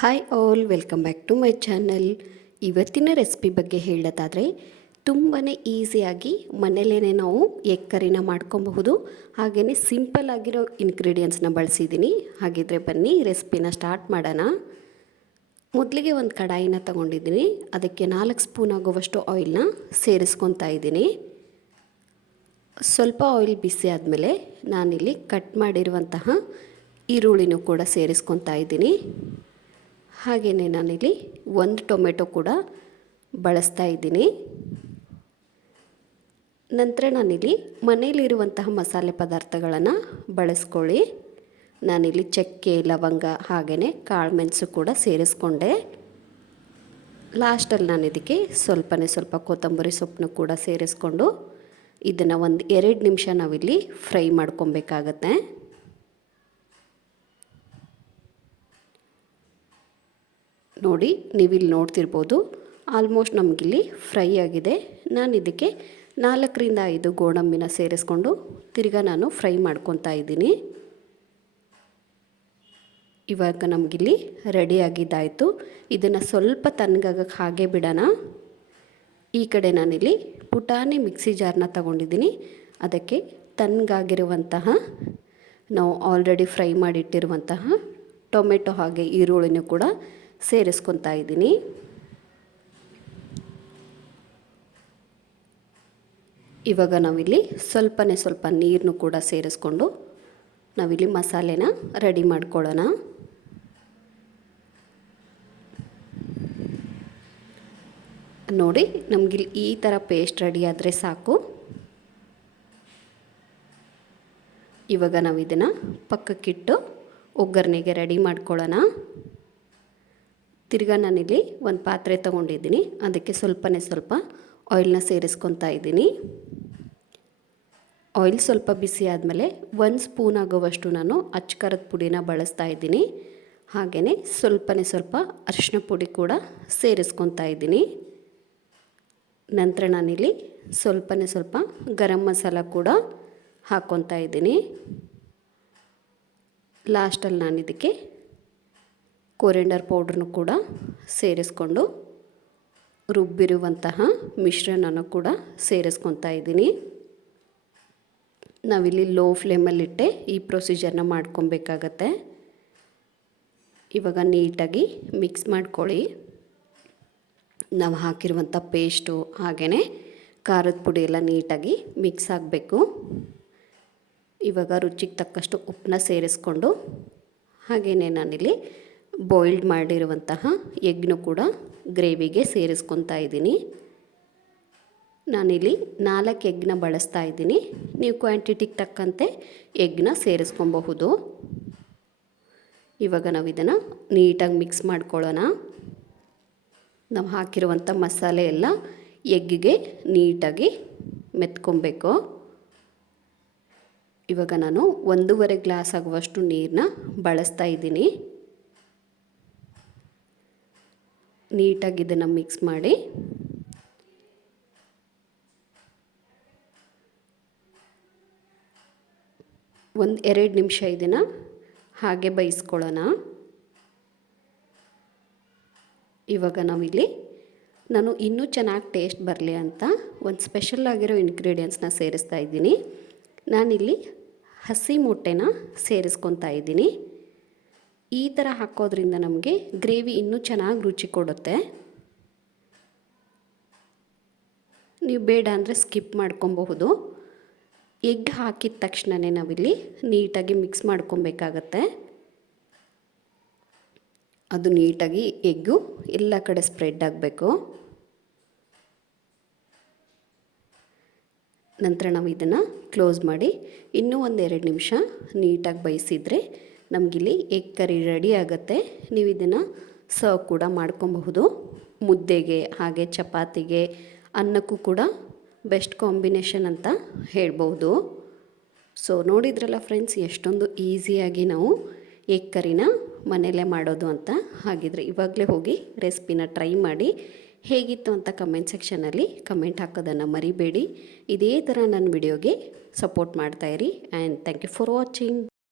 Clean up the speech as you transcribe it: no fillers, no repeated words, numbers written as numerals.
Hi all, welcome back to my channel. ಇವತ್ತಿನ recipe ಬಗ್ಗೆ ಹೇಳೋದಾದರೆ ತುಂಬಾ ಈಸಿಯಾಗಿ ಮನೆಯಲ್ಲೇ ನಾವು ಎಗ್ ಕರಿನ ಮಾಡ್ಕೊಬಹುದು. ಹಾಗೆಯೇ ಸಿಂಪಲ್ ಆಗಿರೋ ಇಂಗ್ರೀಡಿಯೆಂಟ್ಸ್ನ ಬಳಸಿದ್ದೀನಿ. ಹಾಗಿದ್ರೆ ಬನ್ನಿ ರೆಸಿಪಿನ ಸ್ಟಾರ್ಟ್ ಮಾಡೋಣ. ಮೊದಲಿಗೆ ಒಂದು ಕಡಾಯಿನ ತಗೊಂಡಿದ್ದೀನಿ. ಅದಕ್ಕೆ 4 ಸ್ಪೂನ್ ಆಗುವಷ್ಟು ಆಯಿಲ್ನ ಸೇರಿಸ್ಕೊತಾ ಇದ್ದೀನಿ. ಸ್ವಲ್ಪ ಆಯಿಲ್ ಬಿಸಿ ಆದಮೇಲೆ ನಾನಿಲ್ಲಿ ಕಟ್ ಮಾಡಿರುವಂತಹ ಈರುಳ್ಳಿನೂ ಕೂಡ ಸೇರಿಸ್ಕೊತಾ ಇದ್ದೀನಿ. ಹಾಗೆಯೇ ನಾನಿಲ್ಲಿ 1 ಟೊಮೆಟೊ ಕೂಡ ಬಳಸ್ತಾ ಇದ್ದೀನಿ. ನಂತರ ನಾನಿಲ್ಲಿ ಮನೆಯಲ್ಲಿರುವಂತಹ ಮಸಾಲೆ ಪದಾರ್ಥಗಳನ್ನು ಬಳಸ್ಕೊಳ್ಳಿ. ನಾನಿಲ್ಲಿ ಚಕ್ಕೆ, ಲವಂಗ ಹಾಗೆಯೇ ಕಾಳು ಮೆಣಸು ಕೂಡ ಸೇರಿಸ್ಕೊಂಡೆ. ಲಾಸ್ಟಲ್ಲಿ ನಾನು ಇದಕ್ಕೆ ಸ್ವಲ್ಪ ಕೊತ್ತಂಬರಿ ಸೊಪ್ಪನ್ನು ಕೂಡ ಸೇರಿಸ್ಕೊಂಡು ಇದನ್ನು 1-2 ನಿಮಿಷ ನಾವಿಲ್ಲಿ ಫ್ರೈ ಮಾಡ್ಕೊಬೇಕಾಗತ್ತೆ. ನೋಡಿ, ನೀವಿಲ್ಲಿ ನೋಡ್ತಿರ್ಬೋದು, ಆಲ್ಮೋಸ್ಟ್ ನಮಗಿಲ್ಲಿ ಫ್ರೈ ಆಗಿದೆ. ನಾನು ಇದಕ್ಕೆ 4-5 ಗೋಡಂಬಿನ ಸೇರಿಸ್ಕೊಂಡು ತಿರ್ಗಾ ನಾನು ಫ್ರೈ ಮಾಡ್ಕೊತಾ ಇದ್ದೀನಿ. ಇವಾಗ ನಮಗಿಲ್ಲಿ ರೆಡಿಯಾಗಿದ್ದಾಯಿತು. ಇದನ್ನು ಸ್ವಲ್ಪ ತಣ್ಣಗಾಗಕ್ಕೆ ಹಾಗೆ ಬಿಡೋಣ. ಈ ಕಡೆ ನಾನಿಲ್ಲಿ ಪುಟಾಣಿ ಮಿಕ್ಸಿ ಜಾರ್ನ ತಗೊಂಡಿದ್ದೀನಿ. ಅದಕ್ಕೆ ತಣ್ಣಗಾಗಿರುವಂತಹ ನಾವು ಆಲ್ರೆಡಿ ಫ್ರೈ ಮಾಡಿಟ್ಟಿರುವಂತಹ ಟೊಮೆಟೊ ಹಾಗೆ ಈರುಳ್ಳಿನೂ ಕೂಡ ಸೇರಿಸ್ಕೊತಾ ಇದ್ದೀನಿ. ಇವಾಗ ನಾವಿಲ್ಲಿ ಸ್ವಲ್ಪ ನೀರನ್ನು ಕೂಡ ಸೇರಿಸ್ಕೊಂಡು ನಾವಿಲ್ಲಿ ಮಸಾಲೆನ ರೆಡಿ ಮಾಡ್ಕೊಳ್ಳೋಣ. ನೋಡಿ, ನಮಗಿಲ್ಲಿ ಈ ಥರ ಪೇಸ್ಟ್ ರೆಡಿ ಆದರೆ ಸಾಕು. ಇವಾಗ ನಾವು ಇದನ್ನು ಪಕ್ಕಕ್ಕಿಟ್ಟು ಒಗ್ಗರಣೆಗೆ ರೆಡಿ ಮಾಡ್ಕೊಳ್ಳೋಣ. ತಿರ್ಗಾ ನಾನಿಲ್ಲಿ ಒಂದು ಪಾತ್ರೆ ತೊಗೊಂಡಿದ್ದೀನಿ. ಅದಕ್ಕೆ ಸ್ವಲ್ಪ ಆಯಿಲ್ನ ಸೇರಿಸ್ಕೊತಾ ಇದ್ದೀನಿ. ಆಯಿಲ್ ಸ್ವಲ್ಪ ಬಿಸಿ ಆದಮೇಲೆ 1 ಸ್ಪೂನ್ ಆಗುವಷ್ಟು ನಾನು ಅಚ್ಚ ಪುಡಿನ ಬಳಸ್ತಾ ಇದ್ದೀನಿ. ಹಾಗೆಯೇ ಸ್ವಲ್ಪ ಅರಿಶಿನ ಪುಡಿ ಕೂಡ ಸೇರಿಸ್ಕೊತಾ ಇದ್ದೀನಿ. ನಂತರ ನಾನಿಲ್ಲಿ ಸ್ವಲ್ಪ ಗರಂ ಮಸಾಲ ಕೂಡ ಹಾಕ್ಕೊತಾ ಇದ್ದೀನಿ. ಲಾಸ್ಟಲ್ಲಿ ನಾನು ಇದಕ್ಕೆ ಕೊರಿಯಂಡರ್ ಪೌಡ್ರನ್ನು ಕೂಡ ಸೇರಿಸ್ಕೊಂಡು ರುಬ್ಬಿರುವಂತಹ ಮಿಶ್ರಣನೂ ಕೂಡ ಸೇರಿಸ್ಕೊತಾ ಇದ್ದೀನಿ. ನಾವಿಲ್ಲಿ ಲೋ ಫ್ಲೇಮಲ್ಲಿಟ್ಟೆ ಈ ಪ್ರೊಸೀಜರ್ನ ಮಾಡ್ಕೊಬೇಕಾಗತ್ತೆ. ಇವಾಗ ನೀಟಾಗಿ ಮಿಕ್ಸ್ ಮಾಡ್ಕೊಳ್ಳಿ. ನಾವು ಹಾಕಿರುವಂಥ ಪೇಸ್ಟು ಹಾಗೆಯೇ ಖಾರದ ಪುಡಿ ಎಲ್ಲ ನೀಟಾಗಿ ಮಿಕ್ಸ್ ಆಗಬೇಕು. ಇವಾಗ ರುಚಿಗೆ ತಕ್ಕಷ್ಟು ಉಪ್ಪನ್ನ ಸೇರಿಸ್ಕೊಂಡು ಹಾಗೆಯೇ ನಾನಿಲ್ಲಿ ಬಾಯ್ಲ್ಡ್ ಮಾಡಿರುವಂತಹ ಎಗ್ನು ಕೂಡ ಗ್ರೇವಿಗೆ ಸೇರಿಸ್ಕೊತಾ ಇದ್ದೀನಿ. ನಾನಿಲ್ಲಿ 4 ಎಗ್ನ ಬಳಸ್ತಾ ಇದ್ದೀನಿ. ನೀವು ಕ್ವಾಂಟಿಟಿಗೆ ತಕ್ಕಂತೆ ಎಗ್ನ ಸೇರಿಸ್ಕೊಬಹುದು. ಇವಾಗ ನಾವು ಇದನ್ನು ನೀಟಾಗಿ ಮಿಕ್ಸ್ ಮಾಡ್ಕೊಳ್ಳೋಣ. ನಾವು ಹಾಕಿರುವಂಥ ಮಸಾಲೆ ಎಲ್ಲ ಎಗ್ಗಿಗೆ ನೀಟಾಗಿ ಮೆತ್ಕೊಬೇಕು. ಇವಾಗ ನಾನು 1.5 ಗ್ಲಾಸ್ ಆಗುವಷ್ಟು ನೀರನ್ನ ಬಳಸ್ತಾ ಇದ್ದೀನಿ. ನೀಟಾಗಿ ಇದನ್ನು ಮಿಕ್ಸ್ ಮಾಡಿ ಒಂದು 2 ನಿಮಿಷ ಇದನ್ನು ಹಾಗೆ ಬೇಯಿಸ್ಕೊಳ್ಳೋಣ. ಇವಾಗ ನಾವಿಲ್ಲಿ ನಾನು ಇನ್ನೂ ಚೆನ್ನಾಗಿ ಟೇಸ್ಟ್ ಬರಲಿ ಅಂತ ಒಂದು ಸ್ಪೆಷಲ್ ಆಗಿರೋ ಇಂಗ್ರೀಡಿಯೆಂಟ್ಸ್ನ ಸೇರಿಸ್ತಾ ಇದ್ದೀನಿ. ನಾನಿಲ್ಲಿ ಹಸಿ ಮೊಟ್ಟೆನ ಸೇರಿಸ್ಕೊತಾ ಇದ್ದೀನಿ. ಈ ಥರ ಹಾಕೋದ್ರಿಂದ ನಮಗೆ ಗ್ರೇವಿ ಇನ್ನೂ ಚೆನ್ನಾಗಿ ರುಚಿ ಕೊಡುತ್ತೆ. ನೀವು ಬೇಡ ಅಂದರೆ ಸ್ಕಿಪ್ ಮಾಡ್ಕೊಬಹುದು. ಎಗ್ ಹಾಕಿದ ತಕ್ಷಣವೇ ನಾವಿಲ್ಲಿ ನೀಟಾಗಿ ಮಿಕ್ಸ್ ಮಾಡ್ಕೊಬೇಕಾಗತ್ತೆ. ಅದು ನೀಟಾಗಿ ಎಗ್ಗು ಎಲ್ಲ ಕಡೆ ಸ್ಪ್ರೆಡ್ ಆಗಬೇಕು. ನಂತರ ನಾವು ಇದನ್ನು ಕ್ಲೋಸ್ ಮಾಡಿ ಇನ್ನೂ 1-2 ನಿಮಿಷ ನೀಟಾಗಿ ಬೇಯಿಸಿದರೆ ನಮಗಿಲ್ಲಿ ಎಗ್ ಕರಿ ರೆಡಿ ಆಗುತ್ತೆ. ನೀವು ಇದನ್ನು ಸರ್ವ್ ಕೂಡ ಮಾಡ್ಕೊಬಹುದು. ಮುದ್ದೆಗೆ ಹಾಗೆ ಚಪಾತಿಗೆ ಅನ್ನಕ್ಕೂ ಕೂಡ ಬೆಸ್ಟ್ ಕಾಂಬಿನೇಷನ್ ಅಂತ ಹೇಳ್ಬೋದು. ಸೊ ನೋಡಿದ್ರಲ್ಲ ಫ್ರೆಂಡ್ಸ್, ಎಷ್ಟೊಂದು ಈಸಿಯಾಗಿ ನಾವು ಎಗ್ ಕರಿನ ಮನೆಯಲ್ಲೇ ಮಾಡೋದು ಅಂತ. ಹಾಗಿದ್ರೆ ಇವಾಗಲೇ ಹೋಗಿ ರೆಸಿಪಿನ ಟ್ರೈ ಮಾಡಿ ಹೇಗಿತ್ತು ಅಂತ ಕಮೆಂಟ್ ಸೆಕ್ಷನಲ್ಲಿ ಕಮೆಂಟ್ ಹಾಕೋದನ್ನು ಮರಿಬೇಡಿ. ಇದೇ ಥರ ನನ್ನ ವಿಡಿಯೋಗೆ ಸಪೋರ್ಟ್ ಮಾಡ್ತಾಯಿರಿ. And thank you for watching.